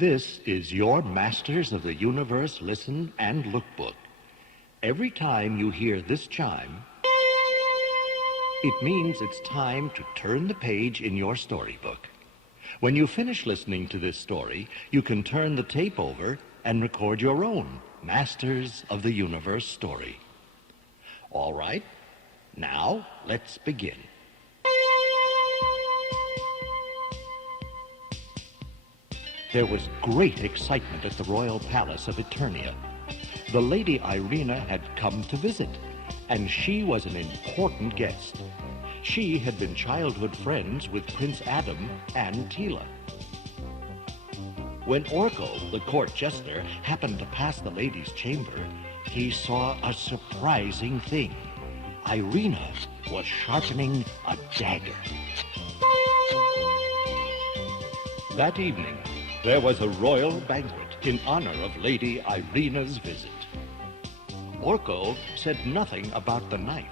This is your Masters of the Universe Listen and Lookbook. Every time you hear this chime, it means it's time to turn the page in your storybook. When you finish listening to this story, you can turn the tape over and record your own Masters of the Universe story. All right, now let's begin. There was great excitement at the royal palace of Eternia. The Lady Irina had come to visit, and she was an important guest. She had been childhood friends with Prince Adam and Tila. When Orko, the court jester, happened to pass the lady's chamber, he saw a surprising thing. Irina was sharpening a dagger. That evening, there was a royal banquet in honor of Lady Irina's visit. Orko said nothing about the knife,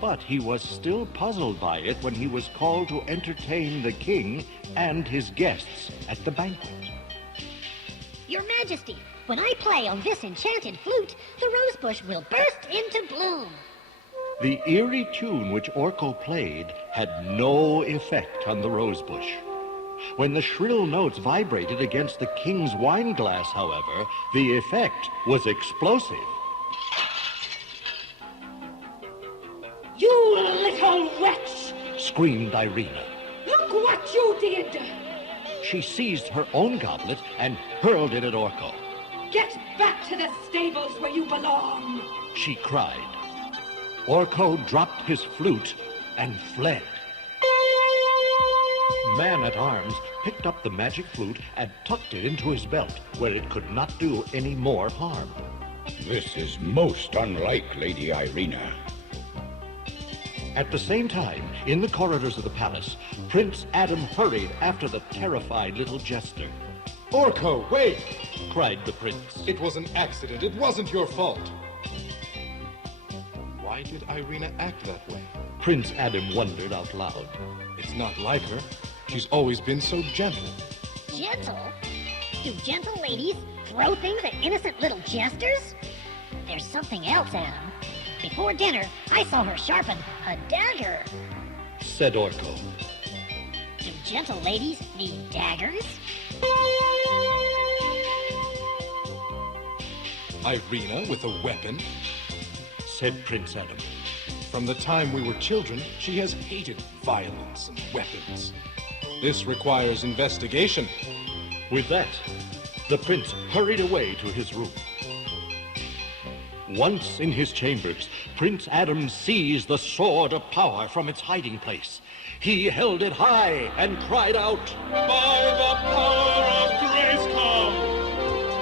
but he was still puzzled by it when he was called to entertain the king and his guests at the banquet. Your Majesty, when I play on this enchanted flute, the rosebush will burst into bloom. The eerie tune which Orko played had no effect on the rosebush. When the shrill notes vibrated against the king's wine glass, however, the effect was explosive. You little wretch! Screamed Irina. Look what you did! She seized her own goblet and hurled it at Orko. Get back to the stables where you belong! She cried. Orko dropped his flute and fled. Man-at-Arms picked up the magic flute and tucked it into his belt, where it could not do any more harm. This is most unlike Lady Irina. At the same time, in the corridors of the palace, Prince Adam hurried after the terrified little jester. Orko, wait! Cried the prince. It was an accident. It wasn't your fault. Why did Irina act that way? Prince Adam wondered out loud. It's not like her. She's always been so gentle. Gentle? Do gentle ladies throw things at innocent little jesters? There's something else, Adam. Before dinner, I saw her sharpen a dagger. Said Orko. Do gentle ladies need daggers? Irina with a weapon? Said Prince Adam. From the time we were children, she has hated violence and weapons. This requires investigation. With that, the prince hurried away to his room. Once in his chambers, Prince Adam seized the sword of power from its hiding place. He held it high and cried out, "By the power of Grayskull!"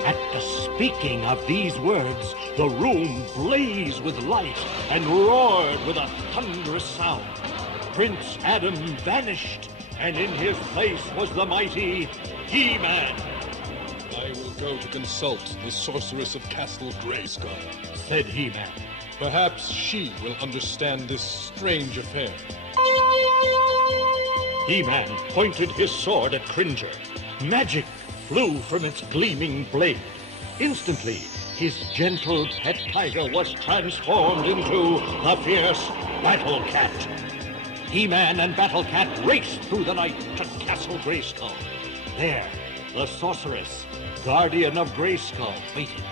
At the speaking of these words, the room blazed with light and roared with a thunderous sound. Prince Adam vanished, and in his place was the mighty He-Man. I will go to consult the sorceress of Castle Grayskull. Said He-Man. Perhaps she will understand this strange affair. He-Man pointed his sword at Cringer. Magic flew from its gleaming blade. Instantly, his gentle pet tiger was transformed into the fierce Battle Cat. He-Man and Battle Cat raced through the night to Castle Grayskull. There, the sorceress, guardian of Grayskull, waited.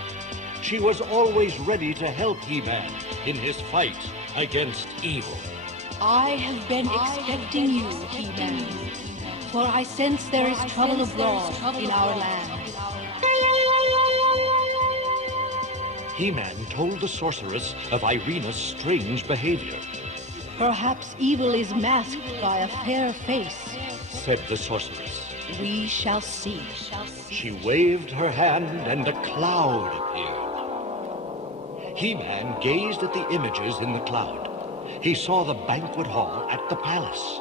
She was always ready to help He-Man in his fight against evil. I have been expecting you, He-Man, for I sense there is trouble abroad in our land. He-Man told the sorceress of Irina's strange behavior. Perhaps evil is masked by a fair face. Said the sorceress. We shall see. She waved her hand and a cloud appeared. He-Man gazed at the images in the cloud. He saw the banquet hall at the palace.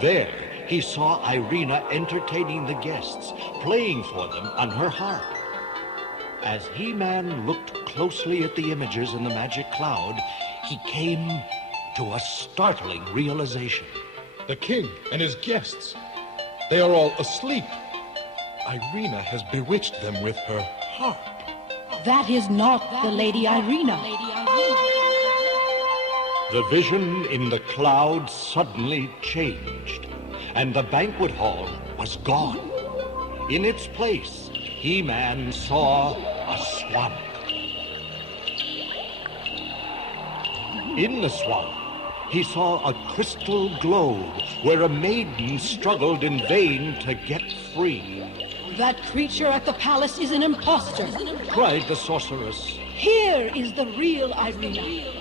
There, he saw Irina entertaining the guests, playing for them on her harp. As He-Man looked closely at the images in the magic cloud, he came to a startling realization. The king and his guests, they are all asleep. Irina has bewitched them with her harp. That is not the Lady Irina. The vision in the clouds suddenly changed, and the banquet hall was gone. In its place, He-Man saw a swamp. In the swamp, he saw a crystal globe where a maiden struggled in vain to get free. That creature at the palace is an impostor. Cried the sorceress. Here is the real Irina.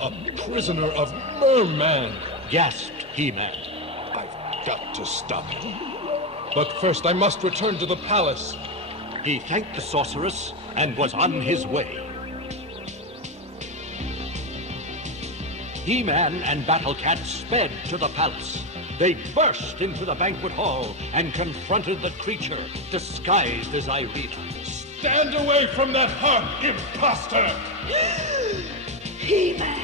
A prisoner of Merman. Gasped He-Man. I've got to stop it. But first I must return to the palace. He thanked the sorceress and was on his way. He-Man and Battle Cat sped to the palace. They burst into the banquet hall and confronted the creature disguised as Irina. Stand away from that harp, imposter! He-Man!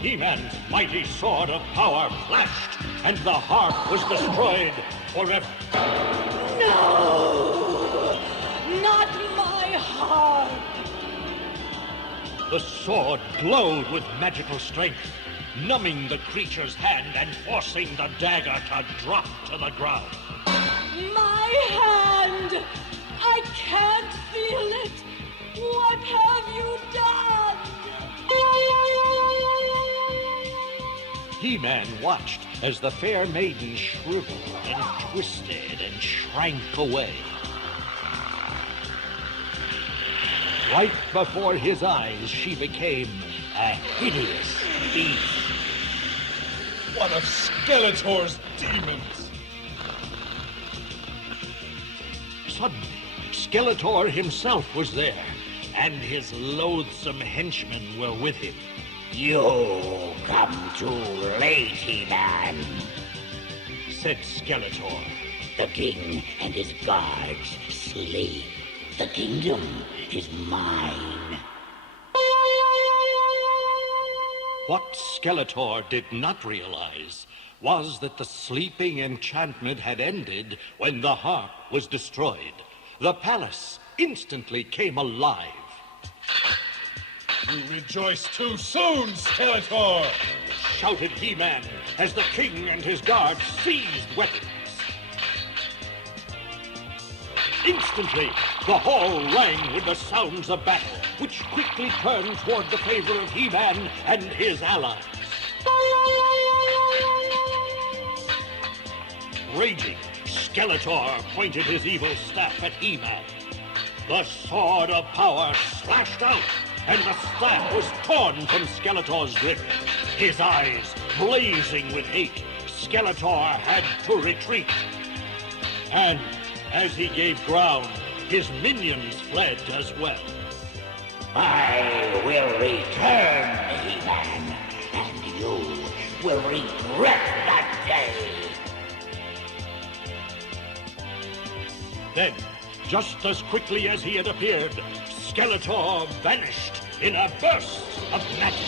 He-Man's mighty sword of power flashed, and the harp was destroyed forever. No! Not my harp! The sword glowed with magical strength, numbing the creature's hand and forcing the dagger to drop to the ground. My hand! I can't feel it! What have you done? He-Man watched as the fair maiden shriveled and twisted and shrank away. Right before his eyes, she became a hideous beast. One of Skeletor's demons. Suddenly, Skeletor himself was there, and his loathsome henchmen were with him. You come too late, He-Man. Said Skeletor. The king and his guards sleep. The kingdom is mine. What Skeletor did not realize was that the sleeping enchantment had ended when the harp was destroyed. The palace instantly came alive. You rejoice too soon, Skeletor! Shouted He-Man as the king and his guards seized weapons. Instantly, the hall rang with the sounds of battle, which quickly turned toward the favor of He-Man and his allies. Raging, Skeletor pointed his evil staff at He-Man. The sword of power slashed out, and the staff was torn from Skeletor's grip. His eyes blazing with hate, Skeletor had to retreat. And as he gave ground, his minions fled as well. I will return, He-Man, and you will regret that day. Then, just as quickly as he had appeared, Skeletor vanished in a burst of magic.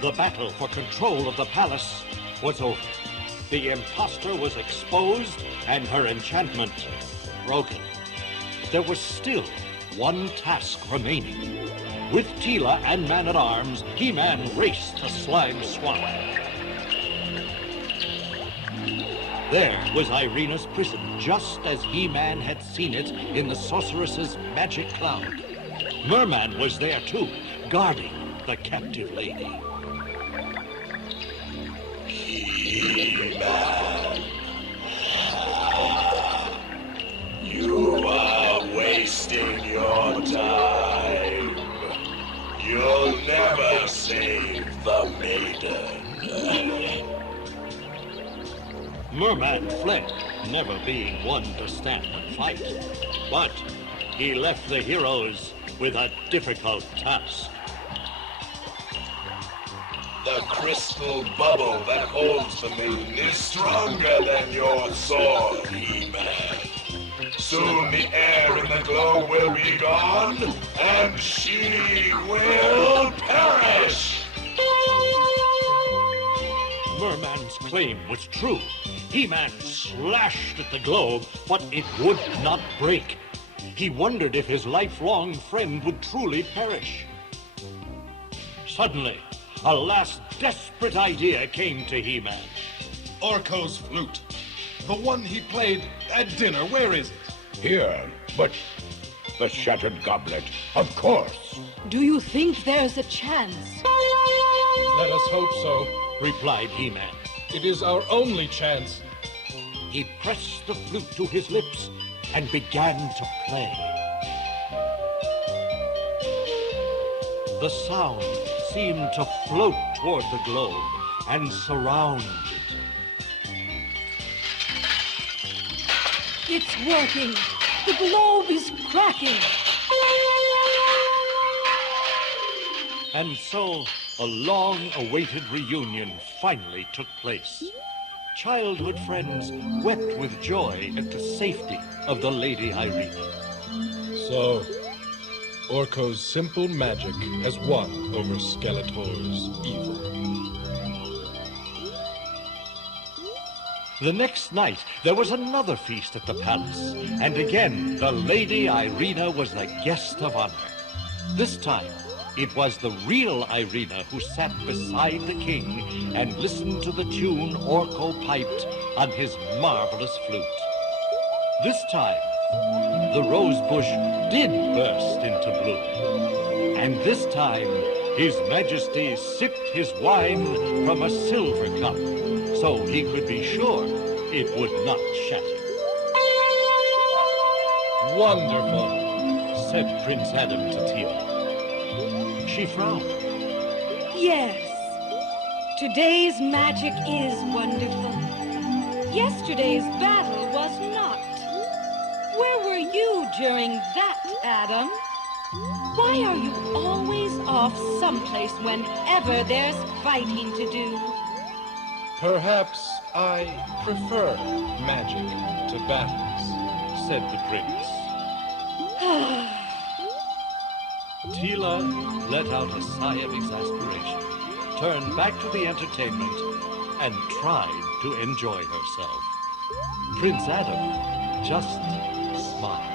The battle for control of the palace was over. The imposter was exposed and her enchantment broken. There was still one task remaining. With Teela and Man-at-Arms, He-Man raced to Slime Swamp. There was Irina's prison, just as He-Man had seen it in the sorceress's magic cloud. Merman was there too, guarding the captive lady. He-Man, you are wasting your time. You'll never save the maiden. Merman fled, never being one to stand and fight. But he left the heroes with a difficult task. The crystal bubble that holds the maiden is stronger than your sword, He-Man. Soon the air in the globe will be gone, and she will perish. merman's claim was true. He-Man slashed at the globe, but it would not break. He wondered if his lifelong friend would truly perish. Suddenly, a last desperate idea came to He-Man. Orko's flute. The one he played at dinner, where is it? Here, but the shattered goblet, of course. Do you think there's a chance? Let us hope so. Replied He-Man. It is our only chance. He pressed the flute to his lips and began to play. The sound seemed to float toward the globe and surround it. It's working. The globe is cracking. And so, a long-awaited reunion finally took place. Childhood friends wept with joy at the safety of the Lady Irina. So, Orko's simple magic has won over Skeletor's evil. The next night, there was another feast at the palace, and again, the Lady Irina was the guest of honor. This time, it was the real Irina who sat beside the king and listened to the tune Orko piped on his marvelous flute. This time, the rose bush did burst into bloom. And this time, His Majesty sipped his wine from a silver cup, so he could be sure it would not shatter. Wonderful, Said Prince Adam to Teela. She frowned. Yes. Today's magic is wonderful. Yesterday's battle was not. Where were you during that, Adam? Why are you always off someplace whenever there's fighting to do? Perhaps I prefer magic to battles. Said the prince. Teela let out a sigh of exasperation, turned back to the entertainment, and tried to enjoy herself. Prince Adam just smiled.